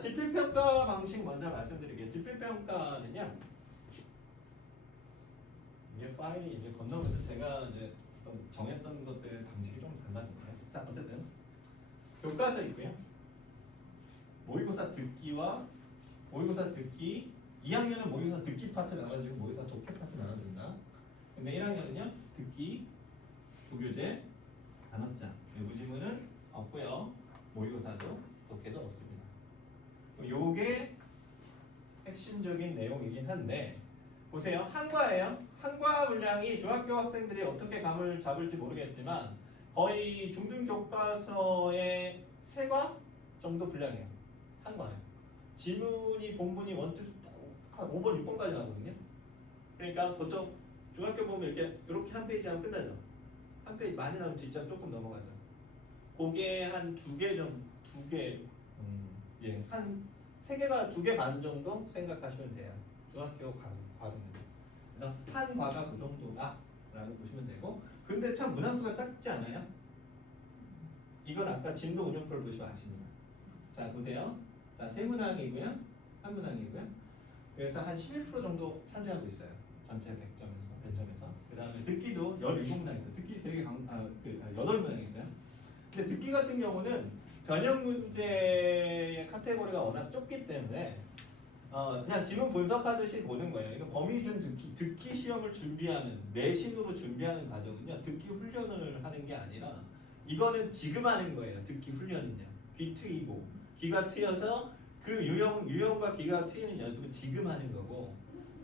지필평가 방식 먼저 말씀드릴게요. 지필평가는요. 이게 파일이 이제 건너면서 제가 이제 좀 정했던 것들 방식이 좀 달라졌네요. 자, 어쨌든 교과서 있고요. 모의고사 듣기와 모의고사 듣기 2학년은 모의고사 듣기 파트 나눠지고 모의고사 독해 파트 나눠진다. 근데 1학년은요. 듣기, 부교재, 단어장, 외부지문은 없고요. 모의고사도 독해도 없습니다. 요게 핵심적인 내용이긴 한데 보세요. 한과예요. 한과 분량이 중학교 학생들이 어떻게 감을 잡을지 모르겠지만 거의 중등 교과서의 3과 정도 분량이에요. 한과예요. 지문이 본문이 1, 2, 한 5번, 6번까지 나오거든요. 그러니까 보통 중학교 보면 이렇게 한 페이지 하면 끝나죠. 한 페이지 많이 나오면 뒷장 조금 넘어가죠. 그게 한 2개 정도, 2개, 예, 한 3개가 2개 반 정도 생각하시면 돼요. 중학교 과로는. 그래서 한 과가 그 정도다라고 보시면 되고, 근데 참 문항수가 작지 않아요? 이건 아까 진도 운영표를 보시면 아십니다. 자, 보세요. 자, 세문항이고요, 한문항이고요. 그래서 한 11% 정도 차지하고 있어요. 전체 100점에서. 그 다음에 듣기도 17문항 있어요. 듣기 되게 8문항 있어요. 근데 듣기 같은 경우는 변형 문제의 카테고리가 워낙 좁기 때문에 그냥 지문 분석하듯이 보는 거예요. 이거 범위준 듣기 시험을 준비하는 내신으로 준비하는 과정은요. 듣기 훈련을 하는 게 아니라 이거는 지금 하는 거예요. 듣기 훈련은요. 귀 트이고 귀가 트여서 그 유형과 귀가 트이는 연습은 지금 하는 거고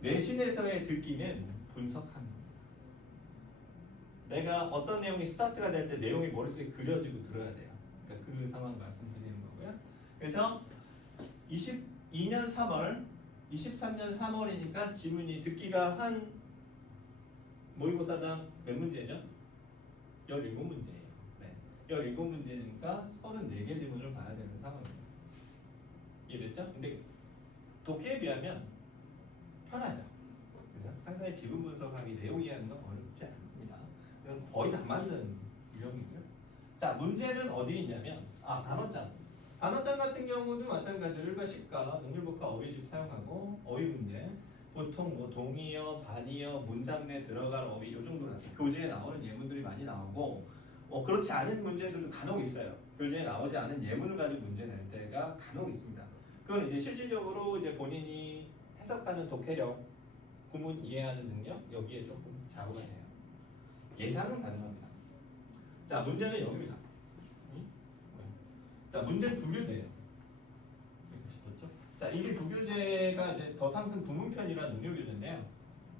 내신에서의 듣기는 분석하는 거예요. 내가 어떤 내용이 스타트가 될 때 내용이 머릿속에 그려지고 들어야 돼요. 그러니까 그 상황 말씀드리는 거고요. 그래서 22년 3월, 23년 3월이니까 지문이 듣기가 한 모의고사당 몇 문제죠? 17문제예요. 네. 17문제니까 34개 지문을 봐야 되는 상황입니다. 이해됐죠? 근데 독해에 비하면 편하죠. 그래서 상당히 지문 분석하기, 내용 이해하는 건 어렵지 않습니다. 거의 다 맞는 유형이고요. 자, 문제는 어디 있냐면 단어장. 단어장 같은 경우도 마찬가지로 일과 시가, 능률복화, 어휘집 사용하고 어휘 문제. 보통 뭐 동의어, 반의어, 문장 내 들어갈 어휘 이 정도로 교재에 나오는 예문들이 많이 나오고 그렇지 않은 문제들도 간혹 있어요. 교재에 나오지 않은 예문을 가지고 문제 낼 때가 간혹 있습니다. 그건 이제 실질적으로 이제 본인이 해석하는 독해력, 구문 이해하는 능력 여기에 조금 좌우가 돼요. 예상은 가능합니다. 자, 문제는 여기입니다. 자, 문제는 부교재예요. 자, 이게 부교재가 이제 더 상승 구문편이라는 능력교재인데요.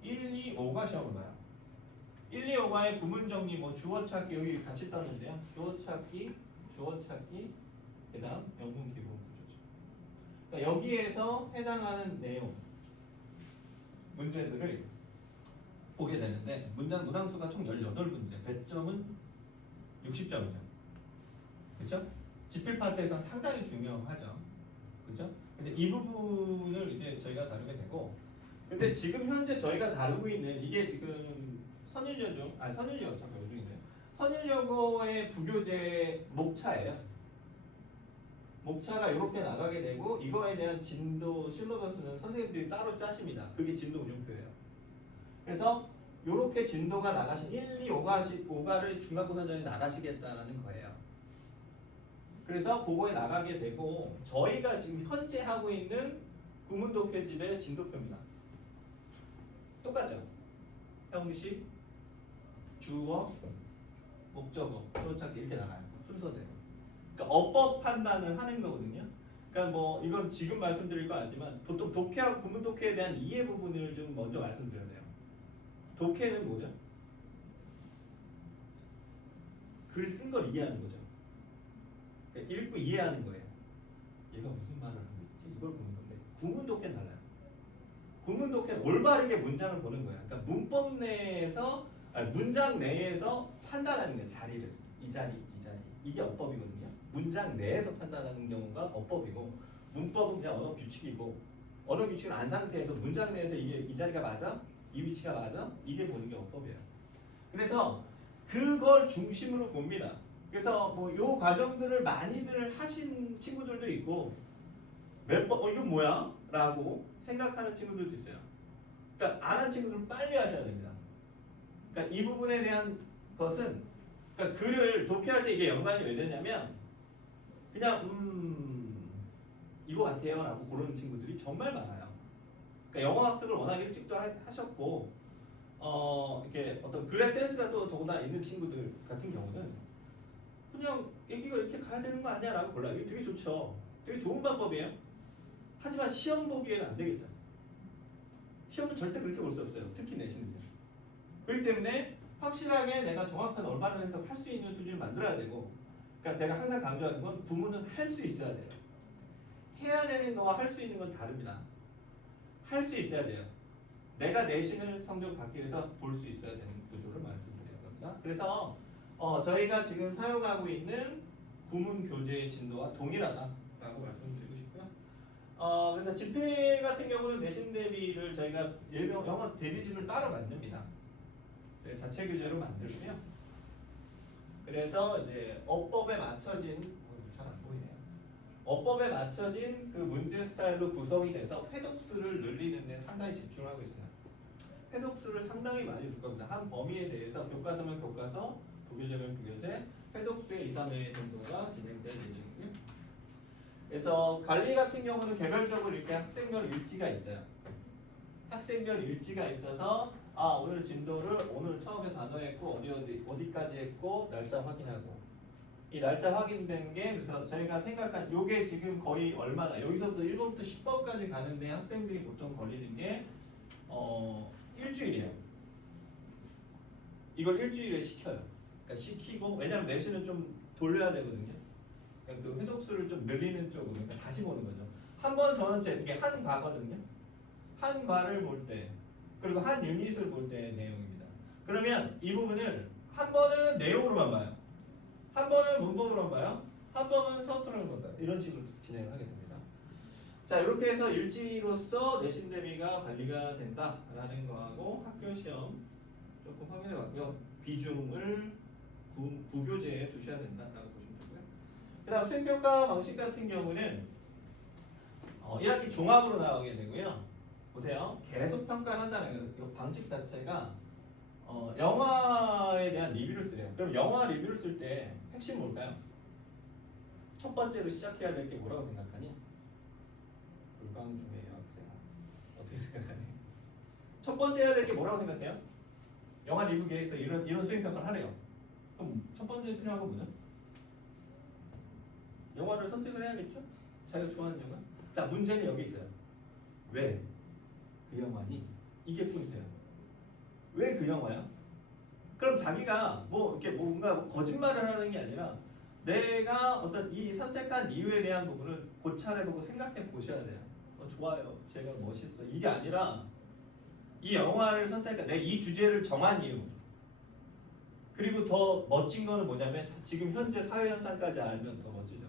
1, 2, 5가 시험을 봐요. 1, 2, 5가의 구문 정리, 뭐 주어 찾기 여기 같이 따는데요. 주어 찾기, 그 다음 영문 기본 구조죠. 그러니까 여기에서 해당하는 내용 문제들을 보게 되는데 문항수가 총 18문제, 배점은 60점이죠. 그렇죠? 지필 파트에서 상당히 중요하죠. 그렇죠? 그래서 이 부분을 이제 저희가 다루게 되고, 근데 지금 현재 저희가 다루고 있는 이게 지금 선일여고의 부교재 목차예요. 목차가 이렇게 나가게 되고 이거에 대한 진도 실러버스는 선생님들이 따로 짜십니다. 그게 진도 운영표예요. 그래서 이렇게 진도가 나가신 1, 2, 5가를 중간고사 전에 나가시겠다라는 거예요. 그래서 그거에 나가게 되고 저희가 지금 현재 하고 있는 구문독해집의 진도표입니다. 똑같죠? 형식, 주어, 목적어, 주어찾기 이렇게 나가요. 순서대로. 그러니까 어법 판단을 하는 거거든요. 그러니까 뭐 이건 지금 말씀드릴 건 아니지만 보통 독해하고 구문독해에 대한 이해 부분을 좀 먼저 말씀드려야 돼요. 독해는 뭐죠? 글 쓴 걸 이해하는 거죠. 그러니까 읽고 이해하는 거예요. 얘가 무슨 말을 하고 있지? 이걸 보는 건데 구문독해는 달라요. 구문독해는 올바르게 문장을 보는 거예요. 그러니까 문법 내에서 문장 내에서 판단하는 거예요. 자리를. 이 자리. 이게 어법이거든요. 문장 내에서 판단하는 경우가 어법이고 문법은 그냥 언어 규칙이고 언어 규칙을 안 상태에서 문장 내에서 이게 이 자리가 맞아? 이 위치가 맞아? 이게 보는 게 어법이에요. 그래서 그걸 중심으로 봅니다. 그래서 뭐 요 과정들을 많이들 하신 친구들도 있고 몇 번, 이건 뭐야? 라고 생각하는 친구들도 있어요. 그러니까 안 한 친구들은 빨리 하셔야 됩니다. 그러니까 이 부분에 대한 것은, 그러니까 글을 독해할 때 이게 연관이 왜 되냐면 그냥 이거 같아요 라고 고르는 친구들이 정말 많아요. 그러니까 영어 학습을 워낙 일찍도 하셨고 이렇게 어떤 글의 센스가 또 더구나 있는 친구들 같은 경우는 그냥 얘기가 이렇게 가야 되는 거 아니야 라고 골라요. 이게 되게 좋죠. 되게 좋은 방법이에요. 하지만 시험 보기에는 안 되겠죠. 시험은 절대 그렇게 볼 수 없어요. 특히 내신들. 그렇기 때문에 확실하게 내가 정확한 올바른 해석 할 수 있는 수준을 만들어야 되고, 그러니까 제가 항상 강조하는 건 구문은 할 수 있어야 돼요. 해야 되는 거와 할 수 있는 건 다릅니다. 할 수 있어야 돼요. 내가 내신을 성적 받기 위해서 볼 수 있어야 되는 구조를 말씀드리는 겁니다. 그래서 저희가 지금 사용하고 있는 구문 교재의 진도와 동일하다라고 말씀드리고 싶고요. 그래서 집필 같은 경우는 내신 대비를 저희가 영어 대비집을 따로 만듭니다. 자체 교재로 만들고요. 그래서 이제 어법에 맞춰진 잘 안 보이네요. 어법에 맞춰진 그 문제 스타일로 구성이 돼서 회독수를 늘리는 데 상당히 집중하고 있어요. 회독수를 상당히 많이 줄 겁니다. 한 범위에 대해서 교과서면 교과서, 부교재면 부교재, 회독수의 2, 3회 정도가 진행될 예정이고요. 그래서 관리 같은 경우는 개별적으로 이렇게 학생별 일지가 있어요. 학생별 일지가 있어서 오늘 진도를 오늘 처음에 단어 했고 어디까지 했고 날짜 확인하고, 이 날짜 확인된 게 그래서 저희가 생각한 요게 지금 거의 얼마나 여기서부터 1번부터 10번까지 가는데 학생들이 보통 걸리는 게 일주일이에요. 이걸 일주일에 시켜요. 그러니까 시키고, 왜냐하면 내신은 좀 돌려야 되거든요. 그러니까 그 회독수를 좀 늘리는 쪽으로, 그러니까 다시 보는 거죠. 한 번 전원째 이게 한 과거든요. 한 과를 볼 때, 그리고 한 유닛을 볼 때의 내용입니다. 그러면 이 부분을 한 번은 내용으로만 봐요. 한 번은 문법으로만 봐요. 한 번은 서술로만 봐요. 이런 식으로 진행을 하게 됩니다. 자, 이렇게 해서 일지로서 내신 대비가 관리가 된다라는 거하고 학교 시험 조금 확인해 봤고요. 비중을 부교재에 두셔야 된다라고 보시면 되고요. 그 다음 수행평가 방식 같은 경우는 1학기 종합으로 나오게 되고요. 보세요. 계속 평가를 한다는 이 방식 자체가 영화에 대한 리뷰를 쓰래요. 그럼 영화 리뷰를 쓸 때 핵심 뭘까요? 첫 번째로 시작해야 될 게 뭐라고 생각하니? 불광중의 여학생아. 어떻게 생각하니? 첫 번째 해야 될 게 뭐라고 생각해요? 영화 리뷰 계획서 이런 수행평가를 하래요. 그럼 첫 번째 필요한 건 뭐냐? 영화를 선택을 해야겠죠? 자기가 좋아하는 영화? 자, 문제는 여기 있어요. 왜? 그 영화니? 이게 포인트예요. 왜 그 영화야? 그럼 자기가 뭐 이렇게 뭔가 거짓말을 하는 게 아니라 내가 어떤 이 선택한 이유에 대한 부분을 고찰해보고 생각해 보셔야 돼요. 좋아요. 제가 멋있어. 이게 아니라 이 영화를 선택한 내가 이 주제를 정한 이유. 그리고 더 멋진 거는 뭐냐면 지금 현재 사회 현상까지 알면 더 멋지죠.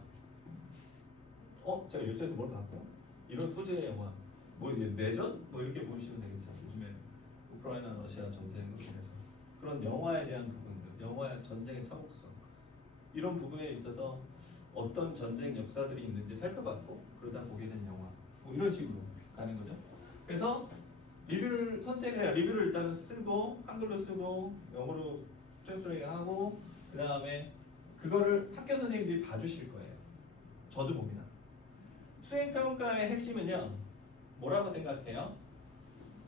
제가 뉴스에서 뭘 봤고 이런 소재의 영화. 뭐 내전? 뭐 이렇게 보시면 되겠죠. 요즘에 우크라이나 러시아 전쟁으로 인해서 그런 영화에 대한 부분들, 영화의 전쟁의 참혹성 이런 부분에 있어서 어떤 전쟁 역사들이 있는지 살펴봤고 그러다 보게 된 영화 뭐 이런 식으로 가는 거죠. 그래서 리뷰를 선택을 해요. 리뷰를 일단 쓰고 한글로 쓰고 영어로 트랜스레이트하고 그 다음에 그거를 학교 선생님들이 봐주실 거예요. 저도 봅니다. 수행평가의 핵심은요. 뭐라고 생각해요?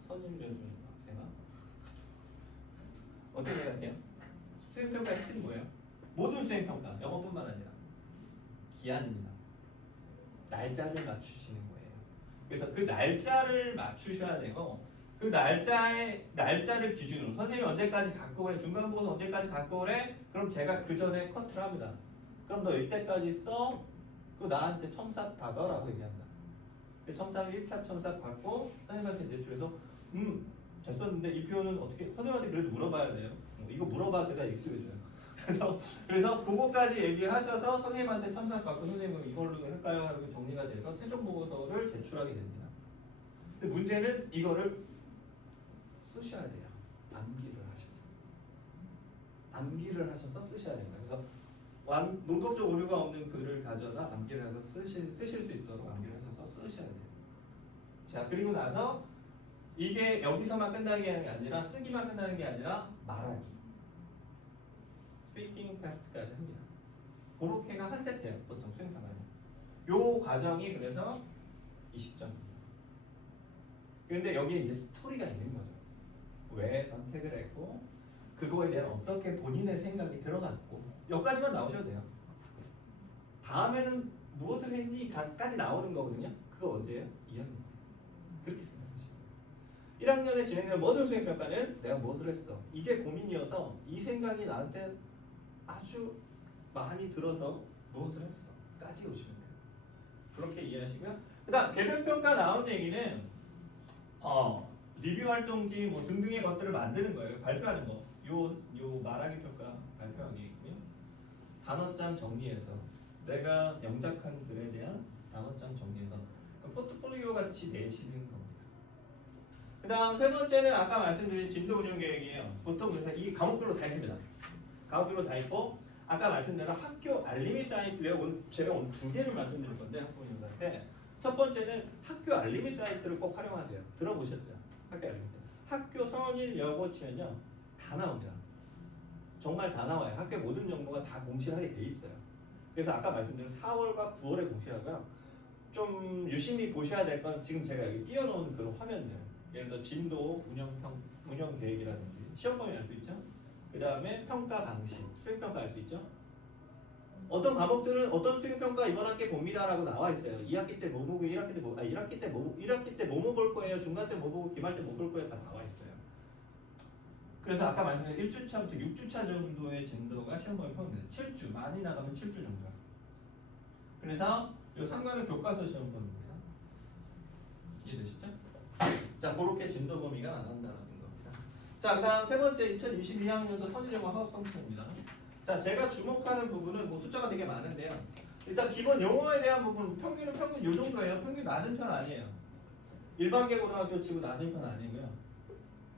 선임여준 학생아? 어떻게 생각해요? 수행평가의 핵심은 뭐예요? 모든 수행평가, 영어뿐만 아니라 기한입니다. 날짜를 맞추시는 거예요. 그래서 그 날짜를 맞추셔야 되고 그 날짜를 기준으로 선생님이 언제까지 갖고 오래, 중간고사 언제까지 갖고 오래? 그럼 제가 그 전에 커트를 합니다. 그럼 너 이때까지 써? 그럼 나한테 첨삭 받아라고 얘기합니다. 첨삭 1차 첨삭 받고 선생님한테 제출해서 잘 썼는데 이 표현은 어떻게 선생님한테 그래도 물어봐야 돼요. 이거 물어봐 제가 얘기해줘요. 그래서 그거까지 얘기하셔서 선생님한테 첨삭 받고 선생님은 이걸로 할까요? 하고 정리가 돼서 최종 보고서를 제출하게 됩니다. 근데 문제는 이거를 쓰셔야 돼요. 암기를 하셔서 쓰셔야 됩니다. 그래서 문법적 오류가 없는 글을 가져다 암기를 해서 쓰실 수 있도록 암기를 해서 쓰셔야 돼요. 자, 그리고 나서 이게 여기서만 끝나는 게 아니라 쓰기만 끝나는 게 아니라 말하기, 스피킹 테스트까지 합니다. 그렇게가 한 세트예요. 보통 수행평가는. 요 과정이 그래서 20점입니다. 그런데 여기에 이제 스토리가 있는 거죠. 왜 선택을 했고 그거에 대한 어떻게 본인의 생각이 들어갔고 여기까지만 나오셔도 돼요. 다음에는 무엇을 했니? 까지 나오는 거거든요. 그거 언제예요? 2학년. 그렇게 생각하시죠. 1학년에 진행되는 모든 수행평가는 내가 무엇을 했어? 이게 고민이어서 이 생각이 나한테 아주 많이 들어서 무엇을 했어? 까지 오시면 돼요. 그렇게 이해하시고요. 그 다음 개별평가 나온 얘기는 리뷰 활동지 뭐 등등의 것들을 만드는 거예요. 발표하는 거. 요 말하기 평가 발표하기 있고요. 단어장 정리해서 내가 영작한 글에 대한 단어장 정리해서 포트폴리오 같이 내시는 겁니다. 그 다음 세 번째는 아까 말씀드린 진도 운영 계획이에요. 보통 그래서 이 과목별로 다 있습니다. 과목별로 다 있고 아까 말씀드린 학교 알림이 사이트예요. 제가 오늘 두 개를 말씀드릴 건데 학부모님들한테 첫 번째는 학교 알림이 사이트를 꼭 활용하세요. 들어보셨죠? 학교 알림이 사이트. 학교 성인 여고 치면요 다 나옵니다. 정말 다 나와요. 학교 모든 정보가 다 공시하게 돼 있어요. 그래서 아까 말씀드린 4월과 9월에 공시하고요. 좀 유심히 보셔야 될 건 지금 제가 여기 띄워놓은 그런 화면들. 예를 들어 진도 운영 계획이라든지 시험 범위 알 수 있죠. 그 다음에 평가 방식, 수행평가 알 수 있죠. 어떤 과목들은 어떤 수행평가 이번 학기에 봅니다라고 나와 있어요. 2학기 때 뭐 보고 1학기 때 뭐, 1학기 때 뭐 볼 거예요. 중간 때 뭐 보고 기말 때 뭐 볼 거예요. 다 나와 있어요. 그래서 아까 말씀드린 1주차부터 6주차 정도의 진도가 시험 범위 포함됩니다. 7주, 많이 나가면 7주 정도. 그래서 이 상관은 교과서 시험 범위입니다. 이해되시죠? 자, 그렇게 진도 범위가 나간다는 겁니다. 자, 그 다음 세 번째 2022학년도 선의용어 학업 성취입니다. 자, 제가 주목하는 부분은 뭐 숫자가 되게 많은데요. 일단 기본 용어에 대한 부분 평균은 평균 요 정도예요. 평균 낮은 편 아니에요. 일반계 고등학교 치고 낮은 편 아니고요.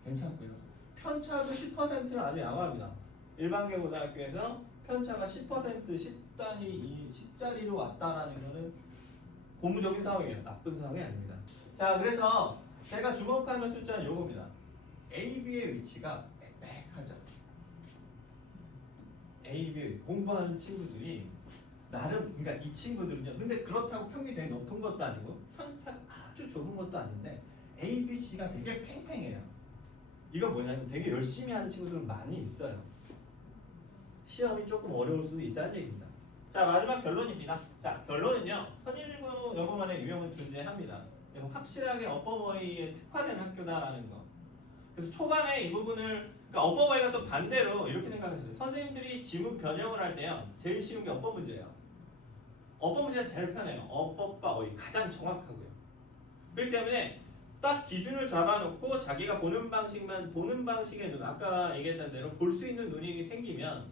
괜찮고요. 편차도 10%는 아주 양호합니다. 일반계 고등학교에서 편차가 10% 10단위 10자리로 왔다라는 것은 고무적인 상황이에요. 나쁜 상황이 아닙니다. 자, 그래서 제가 주목하는 숫자는 요겁니다. A, B의 위치가 빽빽하죠. A, B 공부하는 친구들이 나름 그러니까 이 친구들은요. 근데 그렇다고 평균이 되게 높은 것도 아니고 편차 아주 좁은 것도 아닌데 A, B, C가 되게 팽팽해요. 이건 뭐냐면 되게 열심히 하는 친구들은 많이 있어요. 시험이 조금 어려울 수도 있다는 얘기입니다. 자, 마지막 결론입니다. 자, 결론은요. 선일고 여고만의 유형은 존재합니다. 그래서 확실하게 업버버이에 특화된 학교다라는 거. 그래서 초반에 이 부분을 그러니까 업버버이가 또 반대로 이렇게 생각하세요. 선생님들이 지문 변형을 할 때요. 제일 쉬운 게 업버 문제예요. 업버 문제가 제일 편해요. 업버과 어휘 가장 정확하고요. 그렇기 때문에 딱 기준을 잡아놓고 자기가 보는 방식의 눈 아까 얘기했던 대로 볼 수 있는 눈이 생기면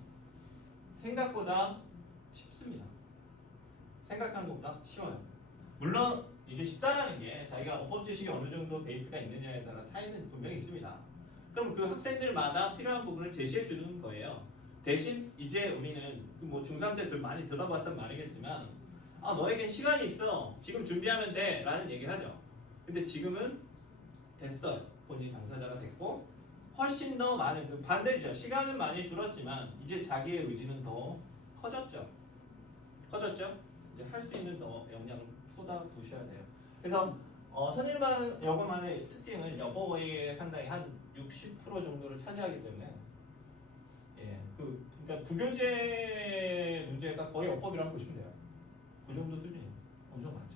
생각보다 쉽습니다. 생각하는 것보다 쉬워요. 물론 이게 쉽다라는 게 자기가 어법 지식이 어느 정도 베이스가 있느냐에 따라 차이는 분명히 있습니다. 그럼 그 학생들마다 필요한 부분을 제시해 주는 거예요. 대신 이제 우리는 뭐 중3 때 많이 들어봤던 말이겠지만 너에겐 시간이 있어. 지금 준비하면 돼. 라는 얘기를 하죠. 근데 지금은 됐어요. 본인이 당사자가 됐고 훨씬 더 많은 반대죠. 시간은 많이 줄었지만 이제 자기의 의지는 더 커졌죠. 이제 할 수 있는 더 역량을 쏟아부으셔야 돼요. 그래서 선일만 여고만의 특징은 여고의 상당히 한 60% 정도를 차지하기 때문에 그러니까 부교재 문제가 거의 어법이라고 보시면 돼요. 그 정도 수준이에요. 엄청 많죠.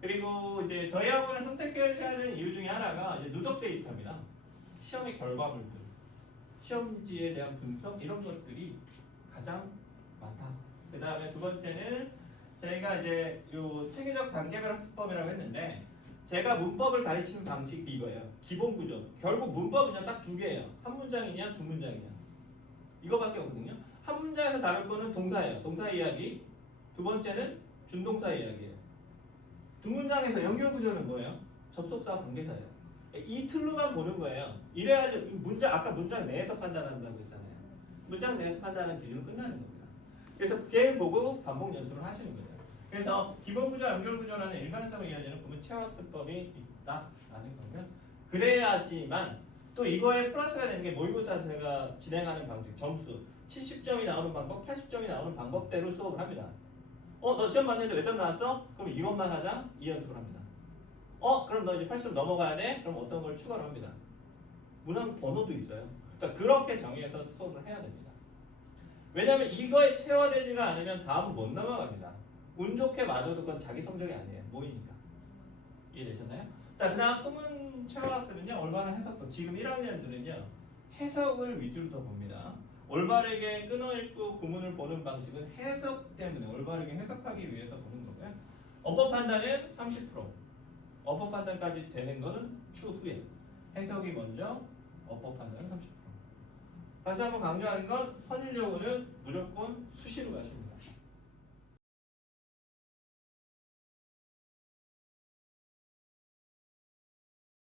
그리고 이제 저희 학원을 선택해야 하는 이유 중에 하나가 이제 누적 데이터입니다. 시험의 결과물들, 시험지에 대한 분석 이런 것들이 가장 많다. 그 다음에 두 번째는 저희가 이제 요 체계적 단계별 학습법이라고 했는데 제가 문법을 가르치는 방식이 이거예요. 기본 구조. 결국 문법은요 딱 두 개예요. 한 문장이냐 두 문장이냐. 이거밖에 없거든요. 한 문장에서 다룰 거는 동사예요. 동사 이야기. 두 번째는 준동사 이야기예요. 두 문장에서 연결 구조는 뭐예요? 접속사와 관계사예요. 이 틀로만 보는 거예요. 이래야지 아까 문장 내에서 판단한다고 했잖아요. 문장 내에서 판단하는 기준은 끝나는 겁니다. 그래서 그게 보고 반복 연습을 하시는 거예요. 그래서 기본 구조, 연결 구조라는 일관성을 이어지는 구문 체화학습법이 있다라는 거고요. 그래야지만 또 이거에 플러스가 되는 게 모의고사 제가 진행하는 방식, 점수 70점이 나오는 방법, 80점이 나오는 방법대로 수업을 합니다. 너 시험 봤는데 몇 점 나왔어? 그럼 이것만 하자. 이 연습을 합니다. 그럼 너 이제 80점 넘어가야 돼? 그럼 어떤 걸 추가로 합니다. 문항 번호도 있어요. 그러니까 그렇게 정의해서 수업을 해야 됩니다. 왜냐하면 이거에 체화되지가 않으면 다음은 못 넘어갑니다. 운 좋게 맞아도 그건 자기 성적이 아니에요. 모이니까. 이해되셨나요? 자, 그다음 후문 체화학습은요. 올바른 해석법. 지금 1학년들은요. 해석을 위주로 더 봅니다. 올바르게 끊어읽고 구문을 보는 방식은 해석 때문에 올바르게 해석하기 위해서 보는 거고요. 어법 판단은 30%. 어법 판단까지 되는 거는 추후에. 해석이 먼저, 어법 판단은 30%. 다시 한번 강조하는 건 선일yo는 무조건 수시로